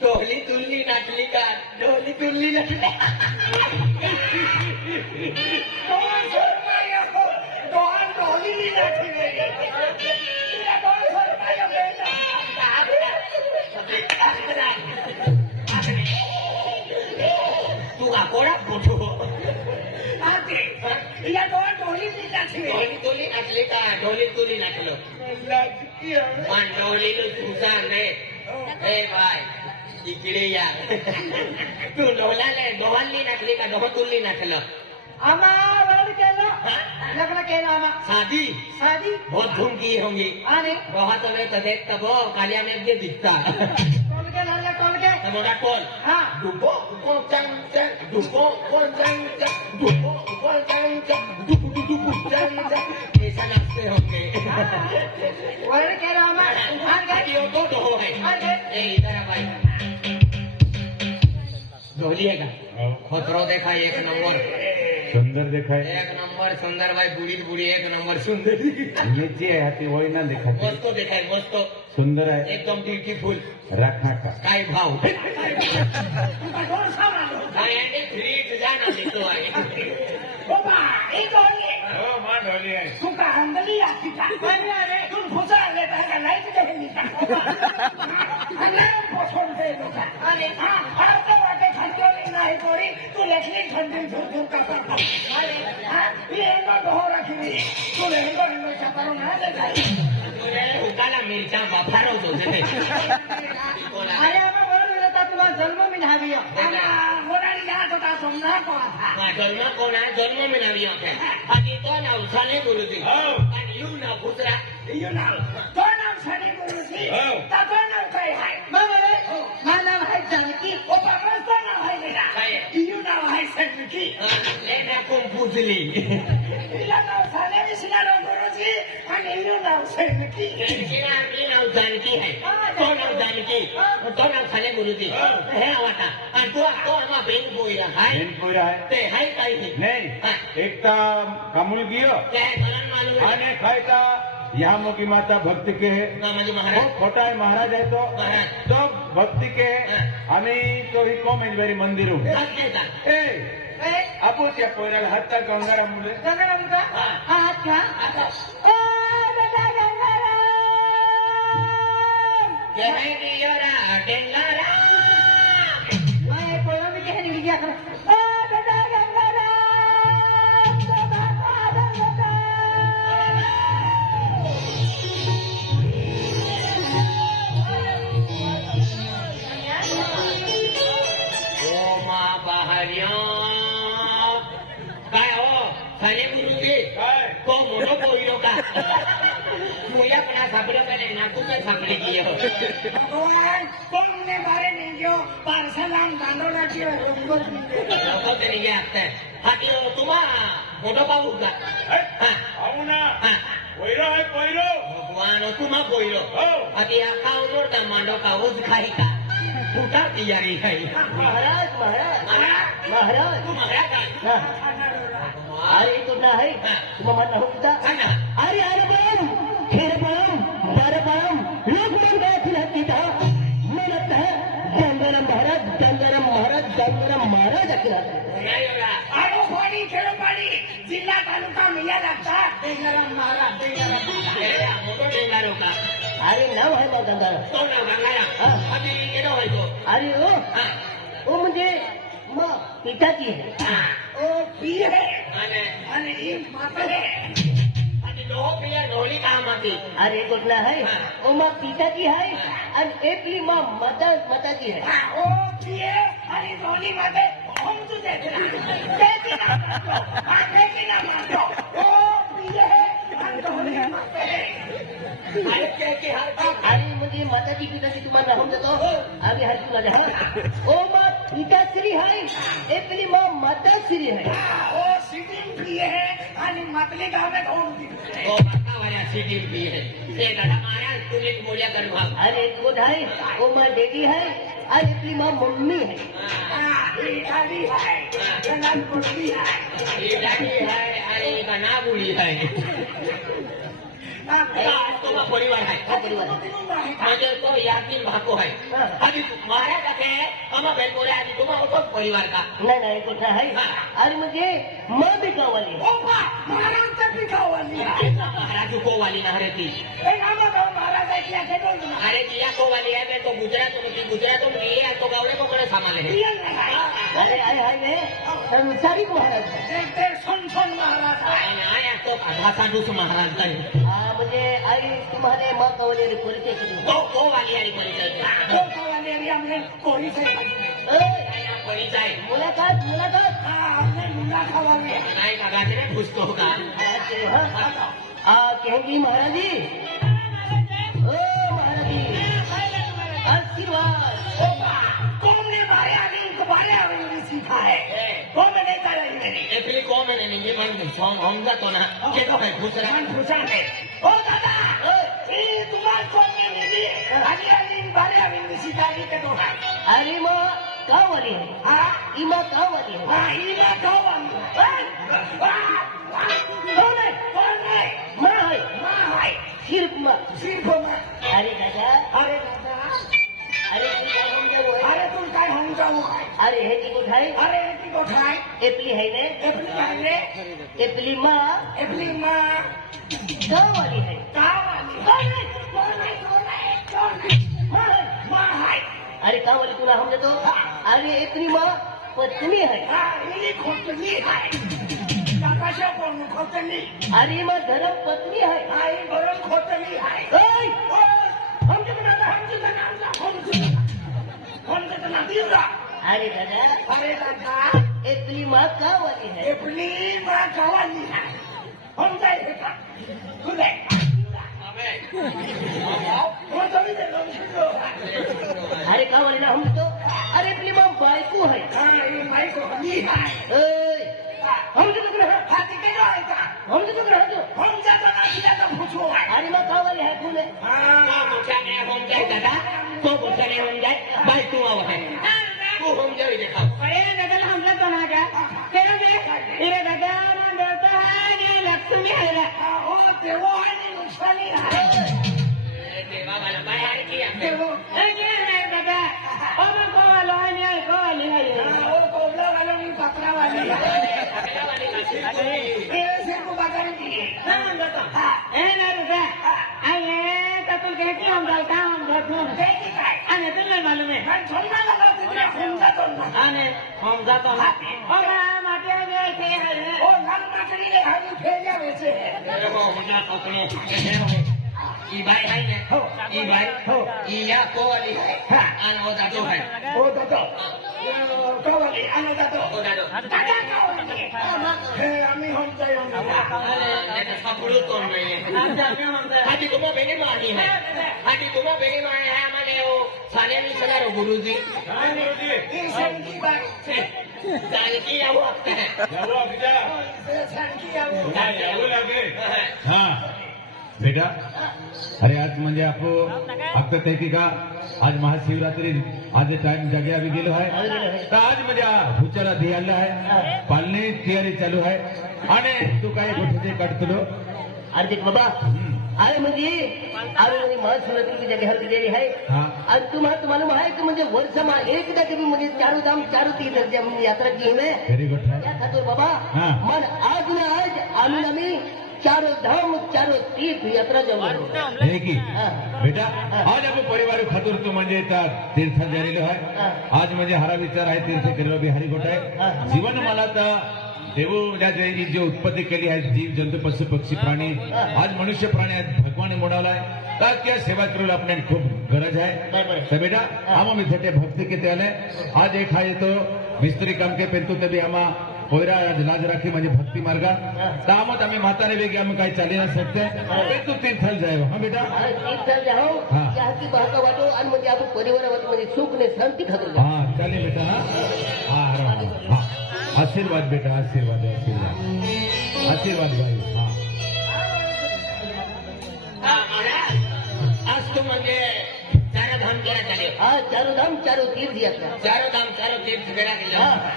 ढोली तुल्ली नाचली का ढोली तुल्ली नाचली ढोली तू आकोडा मोठो ढोली तुल्ली नाचली का ढोली तुल्ली नाचलो पण ढोलीला तुझा नाही ए बाय इकडे या तू डोहाली नाचली का डोह तुल्ली नाचलं आमा लग्न केलं लग्न केलं आमा शादी शादी बहुत धूम की होंगी आणि डोहा तो नहीं तो देख तब कालिया में भी दिखता टोल के मोटा कौन हाँ डुबो को चंग चंग डुबो को चंग चंग डुबो को चंग चंग डुबु डुबु चंग चंग ऐसा नाचते होंगे वर्ण केलं आमा ये तो डोहो है ए इधर आ भाई ढोली है का खतरो देखा एक नंबर सुंदर दिखाय एक नंबर सुंदर भाई बुढ़ी एक नंबर सुंदर नीचे है हाथी वही ना दिखाते मस्त देखाय मस्त सुंदर है एकदम ब्युटीफुल रखा का काय भाव आणि फ्रीज जा ना देतो आहे हो मां ढोली है उकाला मिरच्या बाफारवतो अरे आमा वर्ण देता तुला जन्म मी धावी जन्म कोणा जन्म मिळावी होते आणि तो नाव साने गुरुजी आणि यू नाव पुत्रा माझं नाव आहे जानकी लेना कोण पुजली नाव जानकी आहे तो नाव जानकी तो नाव साने गुरुजी हे वाटा आणि तो आम्हा बेन बोईला हाय बेनपुरा है ते हाय काही नहीं एक ता कमल गियो काय मला मालूम आहे आने खाई ता यहाँ मोकी माता भक्ति के है म्हणजे वो महाराज खोटा है महाराज है तो महाराज. तो भक्ति के है आणि तो ही कोमेंजवारी मंदिर हूँ हात नाही का ए आपण त्या पोराला हात ता गंगारा मुले हात का ये है दियोरा टेंगारा मैं कोई भी कहने लगी क्या कर काय हो साने गुरुजी काय तो मोठो पोहिलो का मुया पण सापडे का नाही नाकू काय सापडे की हो नको तरी घ्या हाती तुम्हा मोठो पाहू का आऊ ना हा पोयरो है पोयरो भगवान तुम्हा पोहिलो हो हाती आका उनोर का मांडो का उज खाई का फुटा तयारी खाई महाराज तू महाराज का अरे तो ना है तुम मानना हो पिता खाना अरे अरे बम खेर बम बर बम लोग मन गए थे पिता मनत है गंगरम महाराज अखिला जिल्हा तालुका मिया लागतात मोठो टेंगारो का अरे नाव है मग गंगाराम तो ना गंगारा हाती केलो है तो अरे वो म्हणजे मग पिताची है ओ पी आहे आणि आणि ही माता आहे आणि दोहो पिया ढोली का माती अरे कुठला है वो मग पिताची है आणि एकली मग मताची है ओ पी आहे आणि दोन्ही मध्ये हम तुझे मारतो ओ पी आहे आणि दोन्ही माते आणि त्याची हार आणि म्हणजे माताची पिताची तुम्हाला राहून देतो आम्ही हर तुला आहे ओ मग पिताश्री है एकली मग माताश्री है ओ सिटिंग पी आहे आणि मतली गावात होऊन दिली तो बाका वाला सिटी पी है ते दादा महाराज तुम्ही बोल्या कर भाग अरे कोण है वो माँ डेडी है और एकली माँ मम्मी है ही गाडी आहे जनान मुलगी आहे ये दादी है आणि गना बुली है तो परिवार है हा परिवार है म्हणजे तो याकीन भाको है आणि महाराज तुम्हा बेलपोरे आधी तुम्हा होतोच परिवार का नाही नाही कुठं आहे आणि म्हणजे मग बी गावाली आहे. ओपा महाराजचा पिठावाली महाराज को वाली ना हरे ती एक आम्हा गाव महाराज ऐकल्या खेळतो ना अरे तिया को वाली है मैं तो गुजरात में ये तो गावड़े को करे सामान है रियल नाही अरे आहे आहे ने संसारिक महाराज आहे. ते सोन महाराज आहे आया तो भाषा दूस महाराज का है हा म्हणजे आई तुम्हाला मग गावाली परिचय केली को वाली आणि परिचय तो कवाली आणि आमने पोलीस आहे परिचय मुलाकात मुलाकात हा आमने मुंडा खवावी नाही का गाजरे पुस्तक का कहेंगी महाराजी ओ महाराजी आशीर्वाद ओपा तुमने मारे आगे सीखा है तो मैंने कहा मेरी एप्रिल को मैंने नहीं मन हम जातो ना के तो है दूसरा मन खुशा है ओ दादा ई तुम्हार कोण नेली आणि आणि बारे आम्ही शिकाली के तो है अरे मग गावाली आहे हा इमा गावाली आहे हा ई ना खावाली कोण आहे कोण आहे मा आहे मा आहे शिर्क मा सिर्फ मा अरे दादा अरे दादा अरे तू काय म्हणतो होय? अरे तू काय म्हणतो अरे हे ती कुठं आहे अरे ती कोठाय एपली आहे ने एप्रिल काय रे एपली मा एप्रिल मा गावाली आहे कावाली कोण आहे कोण आहे कोण आहे कोण आहे मा आहे मा आहे अरे गावाली तुला समजतो अरे एपली मा पत्नी आहे हा ही खोटली आहे काकाशा कोण खोटली अरे मग धर्म पत्नी आहे हा ही बरं खोटली आहे ओय! हमचं नाव हमचं नाव दिवरा अरे दादा अरे दादा एपली मा गावाली आहे एप्रिल मा कावाली आहे हमचा आहे का तुले अरे गावाली ना समजतो अरे एपली मा बायको आहे ओय! समजतो तुला समजतो तुला अरे मग गावाली आहे तुले तो बोलता नहीं हम जाए दादा तो बोलता नहीं हम जाए भाई तू आओ है तू हम जाए देखा अरे दादा हमला तो ना का तेरा दे इरे दादा मन देवता है ने लक्ष्मी है रे देवा वाला भाई हारे किया ए ये रे दादा ओ मैं को वाला है ने को वाली है ये नाम दादा ए ना दादा आए तो तू कहती हम डालता हम धरतू अने तुमने मालूम है अने हम जातो ना और माटे गए थे देखो मुझे अपने ई भाई है ने ई भाई ई या को वाली है आन वो दादो है ओ दादो आम्ही हमचा अरे ने सापड़ो तो नहीं हाजी तुम्हें बेगे मारनी है हाजी तुम्हें बेगे मारनी है हमारे वो साले में चला रो गुरुजी जानकी आओ आपके हाँ बेटा अरे आज म्हणजे आपण फक्त ते की का आज महाशिवरात्री आज टाइम जागे अभी गेलो आहे तर आज म्हणजे हुचारा धियाला आहे पालने तयारी चालू आहे आणि तू काय गोठे काढतो अरे देख बाबा अरे म्हणजे अरे म्हणजे महाशिवरात्री जगह हर दिलेली आहे हा आणि तुम्हाला मालूम आहे की म्हणजे वर्षमा एकदा कधी म्हणजे चारू धाम चारू तीर्थ म्हणजे यात्रा की है व्हेरी गुड या खातर बाबा हा. मन आज ना आज आम्ही चारो धाम चारो तीर्थ यात्रा जाऊ हे की बेटा आज आपण परिवार खातूर तू म्हणजे तीर्थ झालेलो आहे आज म्हणजे हरा विचार आहे तीर्थ केलेलो बिहारी गोट आहे जीवन मला तर देवो जी उत्पत्ती केली आहे जीव जंतू पशु पक्षी प्राणी आज मनुष्य प्राणी आज भगवान मोडावलाय तर त्या सेवा करू आपण खूप गरज आहे तर बेटा आम्हा मी थेटे भक्ती किती आले आज एक हा येतो मिस्त्री काम के पेंतू तभी आम्हा पोयरा लाज राखी म्हणजे भक्ती मार्गा दामत आम्ही म्हातारे वेगळे आम्ही काही चाली न सकते तू तीर्थल जाय हा बेटा तीर्थ जाओ हा. या की बहका वाटो आणि म्हणजे आपण परिवारामध्ये म्हणजे सुख ने शांती खातर जाऊ. हा चालेल बेटा हा हा आशीर्वाद बेटा आशीर्वाद आशीर्वाद आशीर्वाद भाई हा आज तो म्हणजे चारा धाम केला चालेल हा चारो धाम चारो तीर्थ यात्रा चारों धाम चारों तीर्थ करा के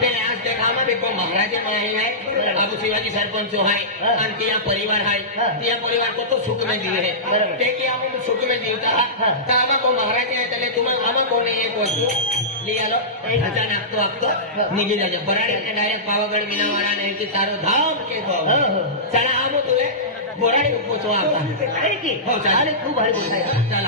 पहले आज देखा में देखो महाराजे में है बाबू शिवाजी सरपंच है और तिया परिवार है तिया परिवार को तो सुख में दिए है ते कि हम सुख में जीवता था आमा को महाराजे है तले तुम्हें आमा को नहीं एक वस्तु લઈ આલો ખજા નાખતો આપતો નીકળી જજો બરાડી ડાયરેક્ટ પાવાગઢ મીનાવાળા ને એથી તારો ધામ કે તો ચણા આવો તો બોરાડી પૂછવા આવતા आहे की हो, चालेल. आणि खूप भारी गोष्ट आहे चला